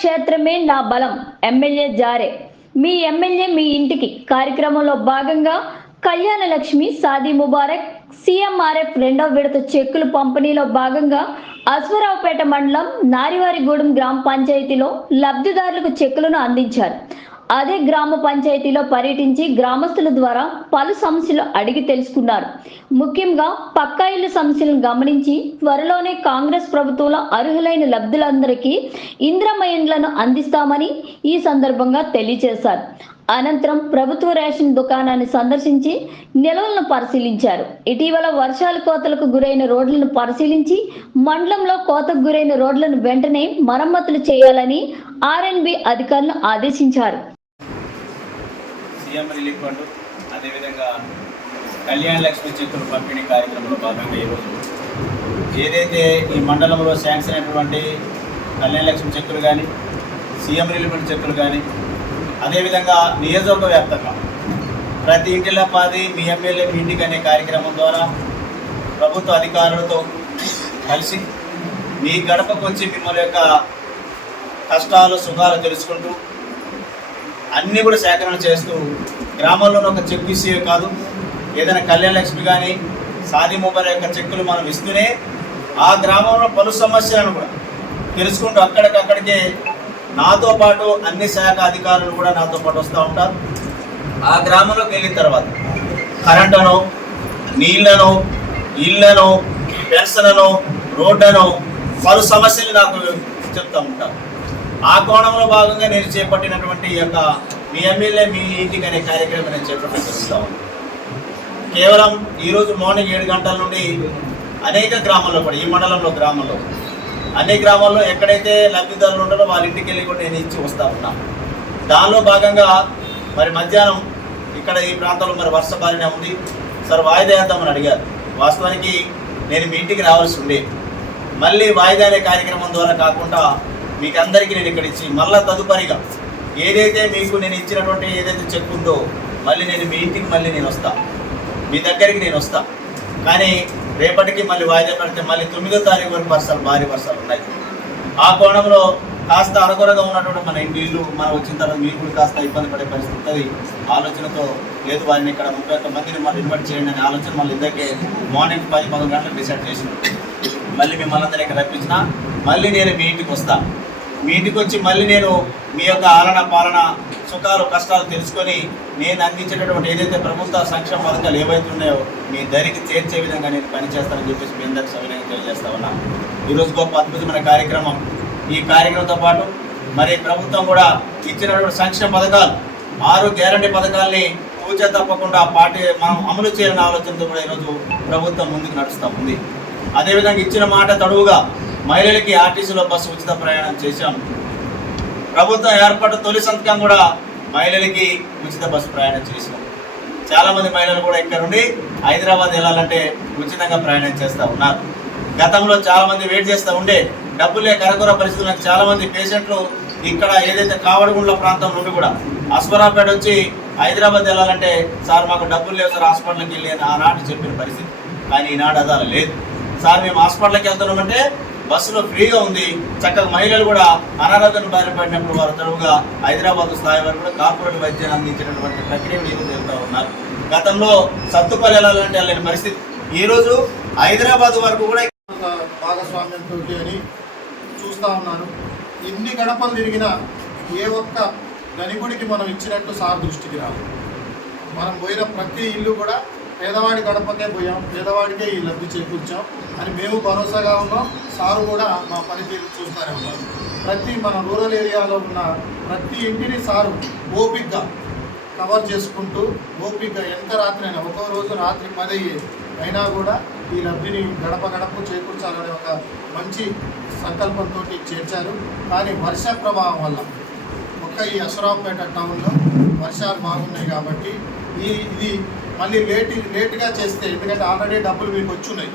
క్షేత్రమే నా బలం. ఎమ్మెల్యే జారే. మీ ఎమ్మెల్యే మీ ఇంటికి. కార్యక్రమంలో భాగంగా కళ్యాణ లక్ష్మి సాదీ ముబారక్ సీఎంఆర్ఎఫ్ రెండవ విడత చెక్కులు పంపిణీలో భాగంగా అశ్వరావుపేట మండలం నారివారిగూడెం గ్రామ పంచాయతీలో లబ్ధిదారులకు చెక్కులను అందించారు. అదే గ్రామ పంచాయతీలో పర్యటించి గ్రామస్తుల ద్వారా పలు సమస్యలు అడిగి తెలుసుకున్నారు. ముఖ్యంగా పక్కా ఇళ్ళ సమస్యలను గమనించి త్వరలోనే కాంగ్రెస్ ప్రభుత్వంలో అర్హులైన లబ్ధులందరికీ ఇంద్రమయండ్లను అందిస్తామని ఈ సందర్భంగా తెలియజేశారు. అనంతరం ప్రభుత్వ రేషన్ దుకాణాన్ని సందర్శించి నిల్వలను పరిశీలించారు. ఇటీవల వర్షాల కోతలకు గురైన రోడ్లను పరిశీలించి మండలంలో కోతకు గురైన రోడ్లను వెంటనే మరమ్మతులు చేయాలని ఆర్ఎన్బి అధికారులను ఆదేశించారు. సీఎం రిలీఫ్ ఫండ్ అదేవిధంగా కళ్యాణ లక్ష్మి చెక్కులు పంపిణీ కార్యక్రమంలో భాగంగా ఈరోజు ఏదైతే ఈ మండలంలో శాంక్షన్ అయినటువంటి కళ్యాణ లక్ష్మి చెక్కులు కానీ సీఎం రిలీఫ్ ఫండ్ చెక్కులు కానీ అదేవిధంగా నియోజకవర్గ వ్యాప్తంగా ప్రతి ఇంటిలో పాది మీ ఎమ్మెల్యే మీ ఇంటికి అనే కార్యక్రమం ద్వారా ప్రభుత్వ అధికారులతో కలిసి మీ గడపకు వచ్చి మిమ్మల్ని యొక్క కష్టాలు సుఖాలు తెలుసుకుంటూ అన్నీ కూడా సేకరణ చేస్తూ గ్రామంలో ఒక చెక్ ఇస్తే కాదు. ఏదైనా కళ్యాణ లక్ష్మి కానీ సాది మొబైల్ యొక్క చెక్కులు మనం ఇస్తూనే ఆ గ్రామంలో పలు సమస్యలను కూడా తెలుసుకుంటూ అక్కడికక్కడికే నాతో పాటు అన్ని శాఖ అధికారులు కూడా నాతో పాటు వస్తూ ఉంటారు. ఆ గ్రామంలోకి వెళ్ళిన తర్వాత కరెంటును నీళ్ళను ఇళ్ళను పెన్షన్లను రోడ్లను పలు సమస్యలు నాకు చెప్తూ ఉంటారు. ఆ కోణంలో భాగంగా నేను చేపట్టినటువంటి ఈ యొక్క మీ ఎమ్మెల్యే మీ ఇంటికి అనే కార్యక్రమం నేను చేపట్టడం జరుగుతూ ఉంది కేవలం ఈరోజు మార్నింగ్ ఏడు గంటల నుండి అనేక గ్రామాల్లో కూడా ఈ మండలంలో గ్రామంలో. అన్ని గ్రామాల్లో ఎక్కడైతే లబ్ధిదారులు ఉంటారో వాళ్ళ ఇంటికి వెళ్ళి కూడా నేను ఇచ్చి వస్తా ఉన్నా. దానిలో భాగంగా మరి మధ్యాహ్నం ఇక్కడ ఈ ప్రాంతంలో మరి వర్ష బారిన ఉంది సార్ వాయిదా వేద్దామని అడిగారు. వాస్తవానికి నేను మీ ఇంటికి రావాల్సి ఉండే. మళ్ళీ వాయిదా అనే కార్యక్రమం ద్వారా కాకుండా మీకు అందరికీ నేను ఇక్కడ ఇచ్చి మళ్ళీ తదుపరిగా ఏదైతే మీకు నేను ఇచ్చినటువంటి ఏదైతే చెక్ ఉందో మళ్ళీ నేను మీ ఇంటికి మళ్ళీ నేను వస్తా. మీ దగ్గరికి నేను వస్తా. కానీ రేపటికి మళ్ళీ వాయిదా పెడితే మళ్ళీ తొమ్మిదో తారీఖు వరకు వర్షాలు భారీ వర్షాలు ఉన్నాయి. ఆ కోణంలో కాస్త అరకొరగా ఉన్నటువంటి మన ఇంటి ఇల్లు మనం వచ్చిన తర్వాత మీరు కూడా కాస్త ఇబ్బంది పడే పరిస్థితి ఉంటుంది. ఆలోచనతో లేదు వారిని ఇక్కడ ముప్పై ఒక్క మందిని మళ్ళీ ఇన్వైట్ చేయండి అనే ఆలోచన మళ్ళీ ఇద్దరికే మార్నింగ్ పది పదకొండు గంటలకు డిసైడ్ చేసినాం మళ్ళీ మిమ్మల్ని అందరినీ ఇక్కడ రప్పించిన మళ్ళీ నేను మీ ఇంటికి వస్తాను మీ ఇంటికి వచ్చి మళ్ళీ నేను మీ యొక్క ఆలన పాలన సుఖాలు కష్టాలు తెలుసుకొని నేను అందించేటటువంటి ఏదైతే ప్రభుత్వ సంక్షేమ పథకాలు ఏవైతే ఉన్నాయో మీ దరికి చేర్చే విధంగా నేను పనిచేస్తానని చెప్పేసి మీ అందరికి సవినయంగా తెలియజేస్తా ఉన్నా. ఈరోజు గొప్ప అద్భుతమైన కార్యక్రమం. ఈ కార్యక్రమంతో పాటు మరి ప్రభుత్వం కూడా ఇచ్చినటువంటి సంక్షేమ పథకాలు ఆరు గ్యారంటీ పథకాల్ని పూజ తప్పకుండా పార్టీ మనం అమలు చేయాలనే ఆలోచనతో కూడా ఈరోజు ప్రభుత్వం ముందుకు నడుస్తూ ఉంది. అదేవిధంగా ఇచ్చిన మాట తడువుగా మహిళలకి ఆర్టీసీలో బస్సు ఉచిత ప్రయాణం చేశాం. ప్రభుత్వం ఏర్పడ్డ తొలి సంతకం కూడా మహిళలకి ఉచిత బస్సు ప్రయాణం చేశాం. చాలామంది మహిళలు కూడా ఇక్కడ నుండి హైదరాబాద్ వెళ్ళాలంటే ఉచితంగా ప్రయాణం చేస్తూ ఉన్నారు. గతంలో చాలామంది వెయిట్ చేస్తూ ఉండే డబ్బులే కరకుర పరిస్థితులకు చాలామంది పేషెంట్లు ఇక్కడ ఏదైతే కావడగుండ్ల ప్రాంతం నుండి కూడా అస్వరాపేట వచ్చి హైదరాబాద్ వెళ్ళాలంటే సార్ మాకు డబ్బులు లేవు సార్ హాస్పిటల్కి వెళ్ళి ఆనాడు చెప్పిన పరిస్థితి. కానీ ఈనాడు అదాలు లేదు. సార్ మేము హాస్పిటల్కి వెళ్తున్నామంటే బస్సులో ఫ్రీగా ఉంది. చక్కగా మహిళలు కూడా అనారోగ్యం బారిన పడినప్పుడు వారు తరువుగా హైదరాబాద్ స్థాయి వరకు కూడా కార్పొరేట్ వైద్యాన్ని అందించినటువంటి ప్రక్రియ మీరు వెళ్తూ ఉన్నారు. గతంలో సత్తుపల్లి వెళ్ళాలంటే వెళ్ళని పరిస్థితి. ఈరోజు హైదరాబాద్ వరకు కూడా భాగస్వామ్యంతో అని చూస్తూ ఉన్నాను. ఎన్ని గడపలు తిరిగినా ఏ ఒక్క గనిగుడికి మనం ఇచ్చినట్టు సార్ దృష్టికి రాదు. మనం పోయిన ప్రతి ఇల్లు కూడా పేదవాడి గడపకే పోయాం పేదవాడికే ఈ లబ్ధి చేకూర్చాం అని మేము భరోసాగా ఉన్నాం. సారు కూడా మా పనితీరు చూస్తూనే ఉన్నారు. ప్రతి మన రూరల్ ఏరియాలో ఉన్న ప్రతి ఇంటిని సారు ఓపిక్గా కవర్ చేసుకుంటూ ఓపిక్గా ఎంత రాత్రి అయినా ఒక్కో రోజు రాత్రి పది అయినా కూడా ఈ లబ్ధిని గడప గడప చేకూర్చాలనే ఒక మంచి సంకల్పంతో చేర్చారు. కానీ వర్ష ప్రభావం వల్ల ఒక్క ఈ అసరావుపేట టౌన్లో వర్షాలు బాగున్నాయి కాబట్టి ఈ ఇది మళ్ళీ లేట్ లేట్గా చేస్తే ఎందుకంటే ఆల్రెడీ డబ్బులు మీకు వచ్చున్నాయి.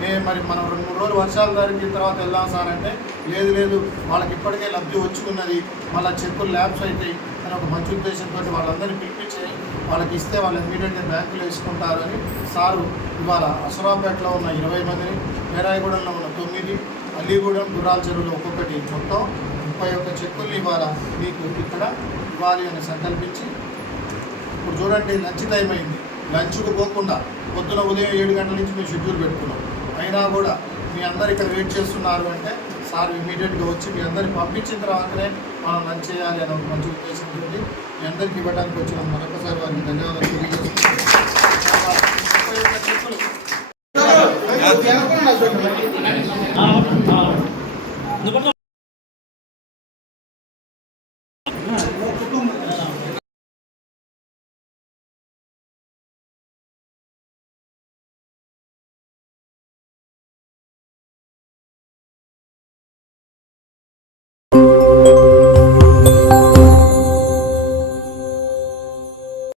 నేను మరి మనం రెండు మూడు రోజులు వర్షాలు జరిగిన తర్వాత వెళ్దాం సార్ అంటే లేదు లేదు వాళ్ళకి ఇప్పటికే లబ్ధి వచ్చుకున్నది మళ్ళీ చెక్కులు ల్యాబ్స్ అయితే అని ఒక మంచి ఉద్దేశంతో వాళ్ళందరినీ పిలిపించి వాళ్ళకి ఇస్తే వాళ్ళు ఇమీడియట్గా బ్యాంకులో వేసుకుంటారని సారు ఇవాళ అసరాపేటలో ఉన్న ఇరవై మందిని పేరాయగూడెంలో ఉన్న తొమ్మిది అల్లీగూడెం గుర్రాల చెరువులో ఒక్కొక్కటి మొత్తం ముప్పై ఒక్క చెక్కుల్ని ఇవాళ మీకు ఇక్కడ ఇవ్వాలి అని సంకల్పించి ఇప్పుడు చూడండి లంచ్ టైం అయింది. లంచ్కు పోకుండా పొద్దున ఉదయం ఏడు గంటల నుంచి మేము షెడ్యూల్ పెట్టుకున్నాం. అయినా కూడా మీ అందరు ఇక్కడ వెయిట్ చేస్తున్నారు అంటే సార్ ఇమీడియట్గా వచ్చి మీ అందరికి పంపించిన తర్వాతనే మనం లంచ్ చేయాలి అనే ఒక మంచి ఉద్దేశం ఉంది. మీ అందరికి ఇవ్వడానికి వచ్చిన మరొకసారి వారికి ధన్యవాదాలు తెలియజేస్తున్నాను. చెక్కులు.